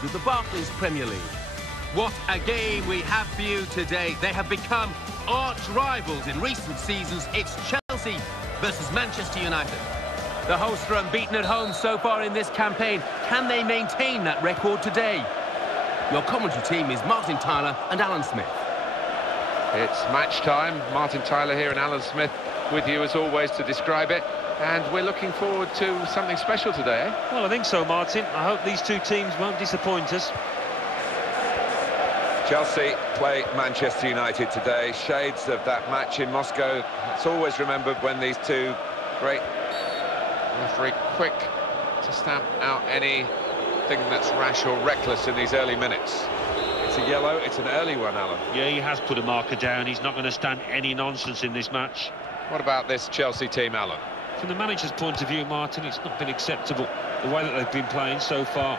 champions of the Barclays Premier League. What a game we have for you today. They have become arch rivals in recent seasons. It's Chelsea versus Manchester United. The hosts are unbeaten at home so far in this campaign. Can they maintain that record today? Your commentary team is Martin Tyler and Alan Smith. It's match time. Martin Tyler here and Alan Smith with you as always to describe it. And we're looking forward to something special today, eh? Well, I think so, Martin. I hope these two teams won't disappoint us. Chelsea play Manchester United today. Shades of that match in Moscow. It's always remembered when these two great... Referee quick to stamp out anything that's rash or reckless in these early minutes. It's a yellow, it's an early one, Alan. Yeah, he has put a marker down. He's not going to stand any nonsense in this match. What about this Chelsea team, Alan? From the manager's point of view, Martin, it's not been acceptable the way that they've been playing so far.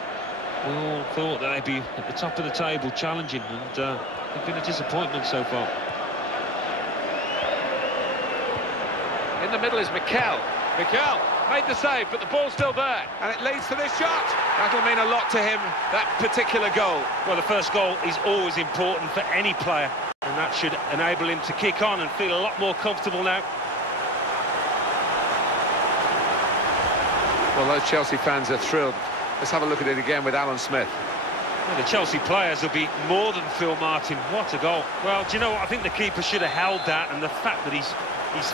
We all thought that they'd be at the top of the table challenging, and they've been a disappointment so far. In the middle is Mikel. Mikel made the save, but the ball's still there. And it leads to this shot. That'll mean a lot to him, that particular goal. Well, the first goal is always important for any player, and that should enable him to kick on and feel a lot more comfortable now. Well, those Chelsea fans are thrilled. Let's have a look at it again with Alan Smith. Well, the Chelsea players will be more than Phil Martin. What a goal. Well, do you know what? I think the keeper should have held that, and the fact that he's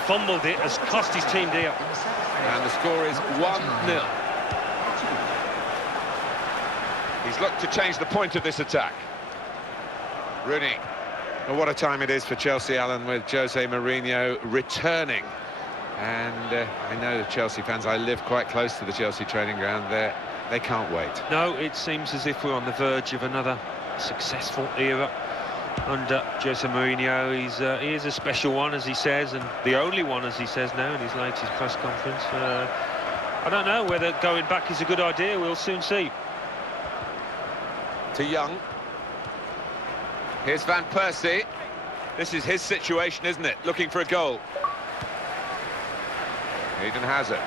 fumbled it has cost his team dear. And the score is 1-0. He's looked to change the point of this attack. Rooney. Well, what a time it is for Chelsea, Alan, with Jose Mourinho returning. And I know the Chelsea fans, I live quite close to the Chelsea training ground there. They can't wait. No, it seems as if we're on the verge of another successful era under Jose Mourinho. He is a special one, as he says, and the only one, as he says now in his latest press conference. I don't know whether going back is a good idea. We'll soon see. To Young. Here's Van Persie. This is his situation, isn't it? Looking for a goal. Eden Hazard.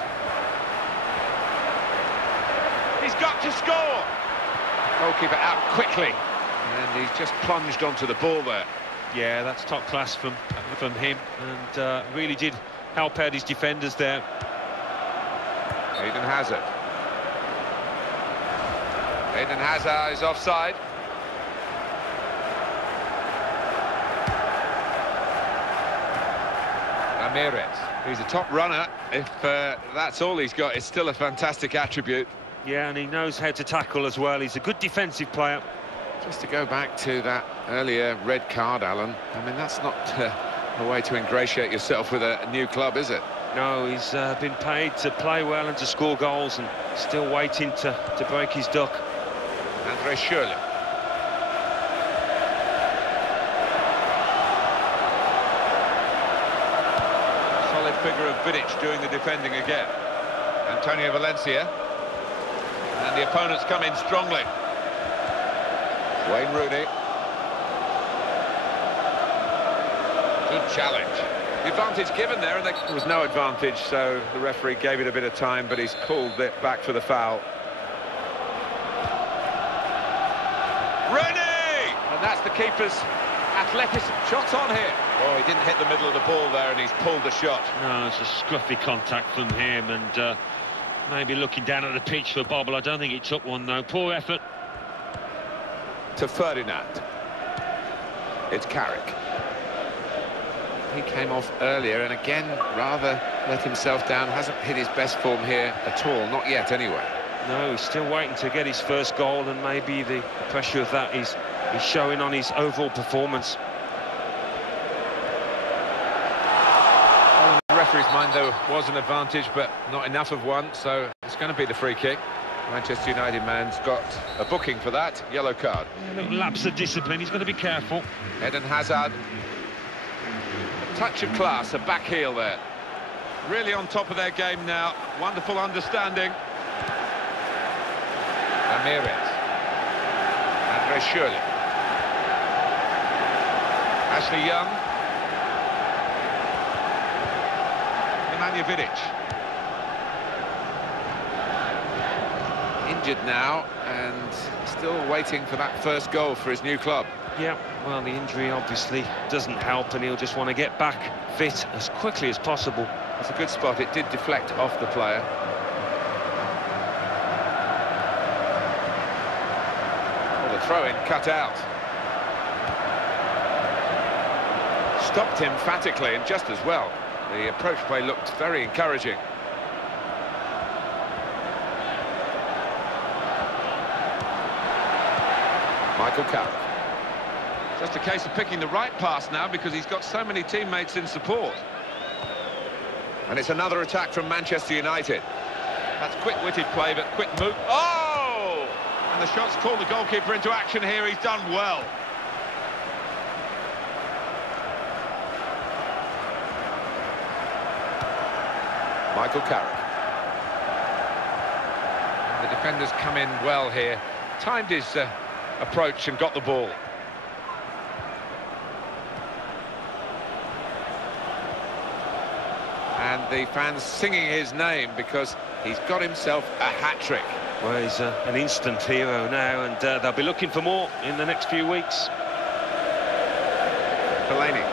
He's got to score! Goalkeeper out quickly. And he's just plunged onto the ball there. Yeah, that's top class from him, and really did help out his defenders there. Eden Hazard. Eden Hazard is offside. Ramirez. He's a top runner. If that's all he's got, it's still a fantastic attribute. Yeah, and he knows how to tackle as well. He's a good defensive player. Just to go back to that earlier red card, Alan, I mean, that's not a way to ingratiate yourself with a new club, is it? No, he's been paid to play well and to score goals, and still waiting to break his duck. Andre Schürrle. Solid figure of Vidic doing the defending again. Antonio Valencia. And the opponents come in strongly. Wayne Rooney. Good challenge. The advantage given there, and there was no advantage, so the referee gave it a bit of time, but he's called it back for the foul. Rooney! And that's the keeper's athleticism. Shot on here. Oh, he didn't hit the middle of the ball there, and he's pulled the shot. No, it's a scruffy contact from him, and maybe looking down at the pitch for Bobble. I don't think he took one, though. Poor effort. To Ferdinand. It's Carrick. He came off earlier and again rather let himself down. Hasn't hit his best form here at all, not yet anyway. No, he's still waiting to get his first goal, and maybe the pressure of that is showing on his overall performance. Well, in the referee's mind, there was an advantage, but not enough of one, so it's going to be the free kick. Manchester United man's got a booking for that, yellow card. A little lapse of discipline, he's got to be careful. Eden Hazard. A touch of class, a back heel there. Really on top of their game now. Wonderful understanding. Ramirez. Andre Schürrle. Ashley Young. Nemanja Vidic. injured now and still waiting for that first goal for his new club. Yeah, well, the injury obviously doesn't help, and he'll just want to get back fit as quickly as possible. It's a good spot. It did deflect off the player. Oh, the throw-in cut out. Stopped emphatically and just as well. The approach play looked very encouraging. Michael Carrick. Just a case of picking the right pass now because he's got so many teammates in support. And it's another attack from Manchester United. That's quick-witted play, but quick move. Oh! And the shot's called the goalkeeper into action here. He's done well. Michael Carrick. The defenders come in well here. Timed his approach and got the ball. And the fans singing his name because he's got himself a hat-trick. Well, he's an instant hero now, and they'll be looking for more in the next few weeks. Fellaini.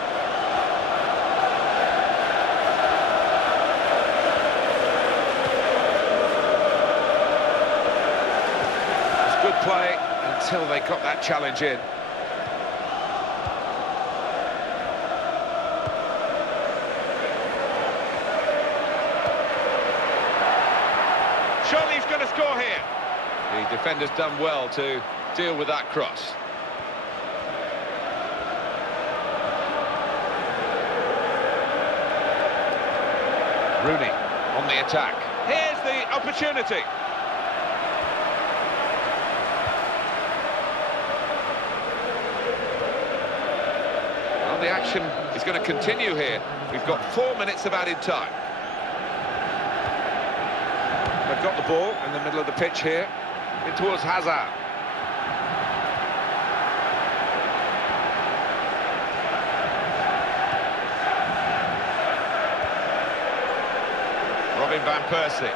It's good play until they got that challenge in. Surely he's going to score here. The defender's done well to deal with that cross. Rooney on the attack. Here's the opportunity. Well, the action is going to continue here. We've got 4 minutes of added time. They've got the ball in the middle of the pitch here, in towards Hazard. Robin van Persie.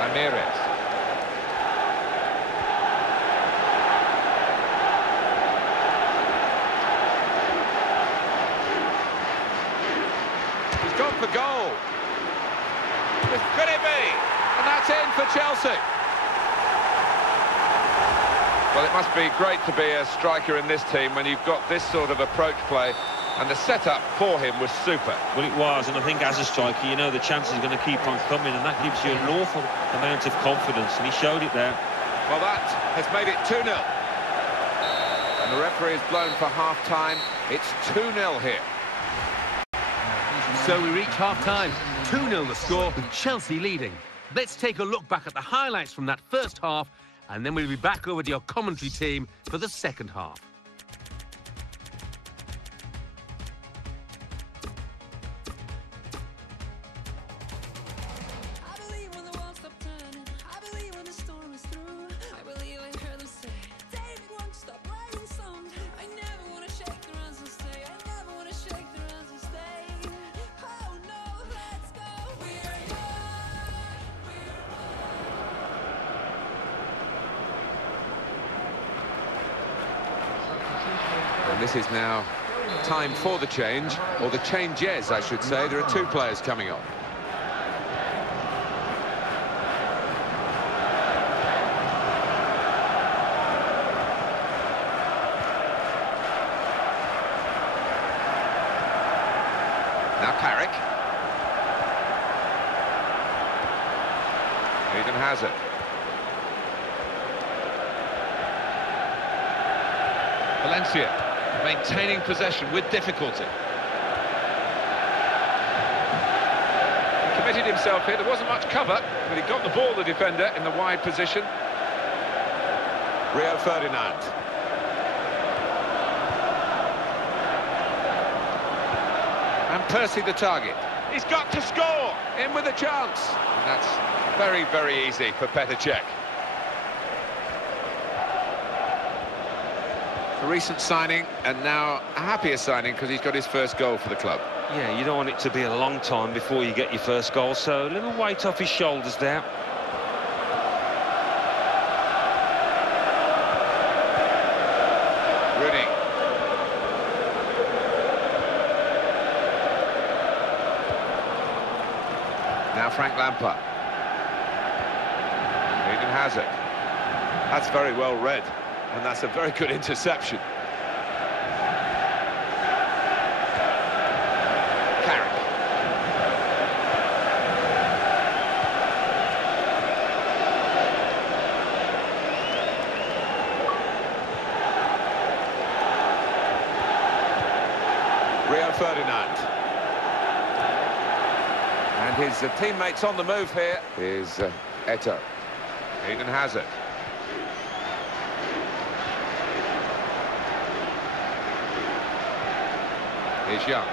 Ramirez. Gone for goal. Could it be? And that's in for Chelsea. Well, it must be great to be a striker in this team when you've got this sort of approach play, and the setup for him was super. Well, it was, and I think as a striker, you know the chances are going to keep on coming, and that gives you an awful amount of confidence, and he showed it there. Well, that has made it 2-0. And the referee has blown for half-time. It's 2-0 here. So we reach half-time, 2-0 the score, with Chelsea leading. Let's take a look back at the highlights from that first half, and then we'll be back over to your commentary team for the second half. And this is now time for the change, or the changes, I should say. There are 2 players coming on. Now Carrick. Eden Hazard. Valencia. Maintaining possession with difficulty. He committed himself here. There wasn't much cover, but he got the ball, the defender, in the wide position. Rio Ferdinand. And Persie the target. He's got to score! In with a chance! And that's very, very easy for Petr Cech. A recent signing, and now a happier signing because he's got his first goal for the club. Yeah, you don't want it to be a long time before you get your first goal, so a little weight off his shoulders there. Rooney. Now Frank Lampard. Eden Hazard. That's very well read, and that's a very good interception. Carrick. Rio Ferdinand. And his teammates on the move here is Eto'o. Eden Hazard. Here's Young.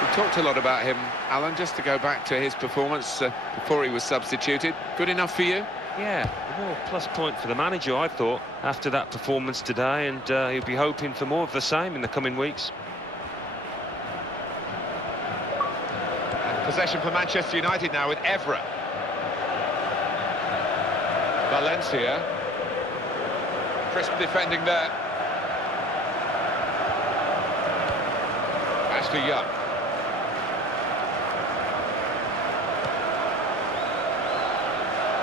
We talked a lot about him, Alan, just to go back to his performance before he was substituted. Good enough for you? Yeah, a real plus point for the manager, I thought, after that performance today, and he'll be hoping for more of the same in the coming weeks. And possession for Manchester United now with Evra. Valencia. Crisp defending there. Ashley Young.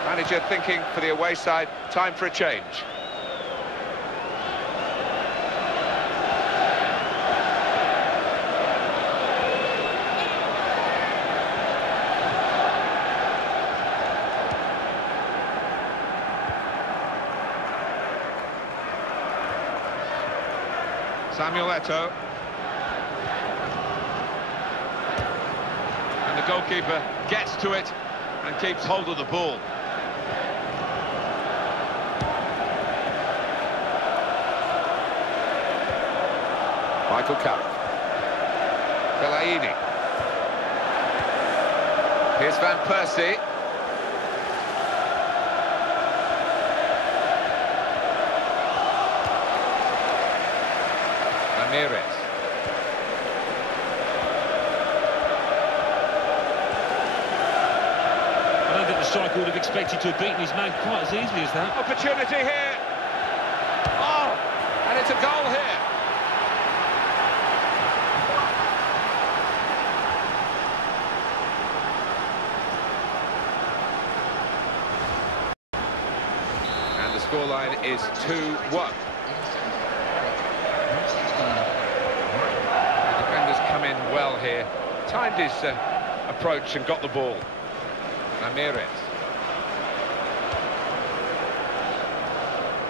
Manager thinking for the away side, time for a change. Samuel Eto'o. And the goalkeeper gets to it and keeps hold of the ball. Michael Carrick. Fellaini. Here's Van Persie. Ramirez. I don't think the striker would have expected to have beaten his man quite as easily as that. Opportunity here. Oh, and it's a goal here. And the scoreline is 2-1. The defenders come in well here. Timed his approach and got the ball. Ramirez.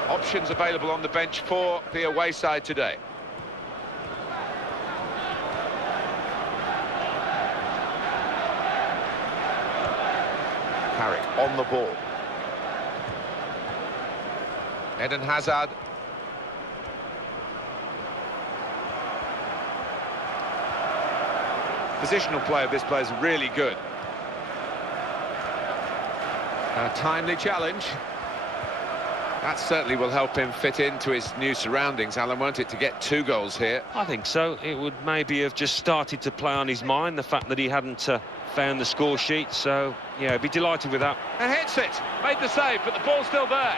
Options available on the bench for the away side today. Carrick on the ball. Eden Hazard. Positional play of this player is really good. A timely challenge. That certainly will help him fit into his new surroundings, Alan, won't it, to get 2 goals here? I think so. It would maybe have just started to play on his mind, the fact that he hadn't found the score sheet. So, yeah, be delighted with that. And hits it. Made the save, but the ball's still there.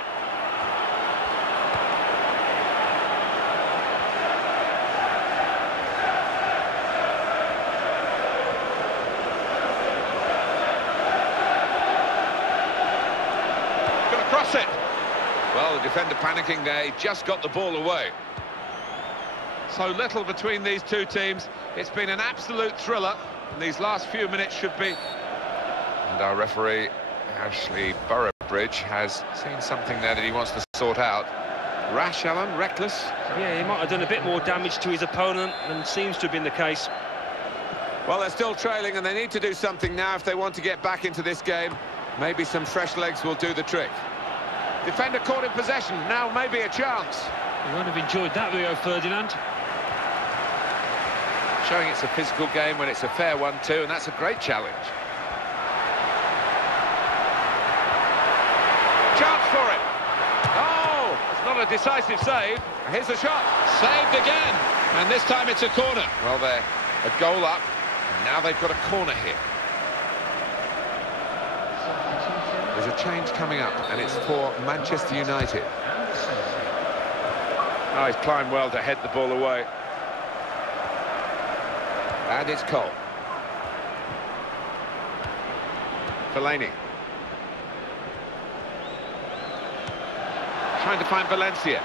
Cross it. Well, the defender panicking there, he just got the ball away. So little between these two teams. It's been an absolute thriller, and these last few minutes should be. And our referee, Ashley Burrowbridge, has seen something there that he wants to sort out. Rash, Alan, reckless? Yeah, he might have done a bit more damage to his opponent, and seems to have been the case. Well, they're still trailing, and they need to do something now if they want to get back into this game. Maybe some fresh legs will do the trick. Defender caught in possession, now maybe a chance. He won't have enjoyed that, Rio Ferdinand. Showing it's a physical game when it's a fair one too, and that's a great challenge. Chance for it. decisive save. Here's the shot. Saved again, and this time it's a corner. Well, they're a goal up, and now they've got a corner here. There's a change coming up, and it's for Manchester United. Oh, he's climbed well to head the ball away. And it's Cole. Fellaini. Trying to find Valencia.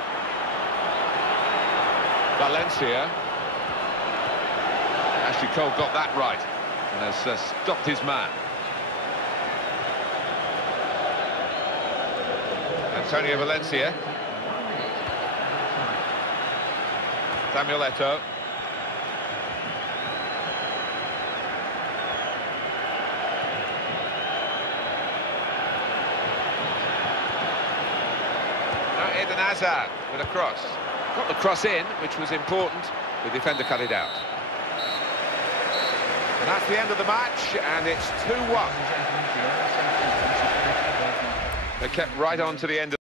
Valencia. Ashley Cole got that right and has stopped his man. Antonio Valencia. Samuel Eto'o. Eden Hazard with a cross. Got the cross in, which was important. The defender cut it out. And that's the end of the match, and it's 2-1. They kept right on to the end of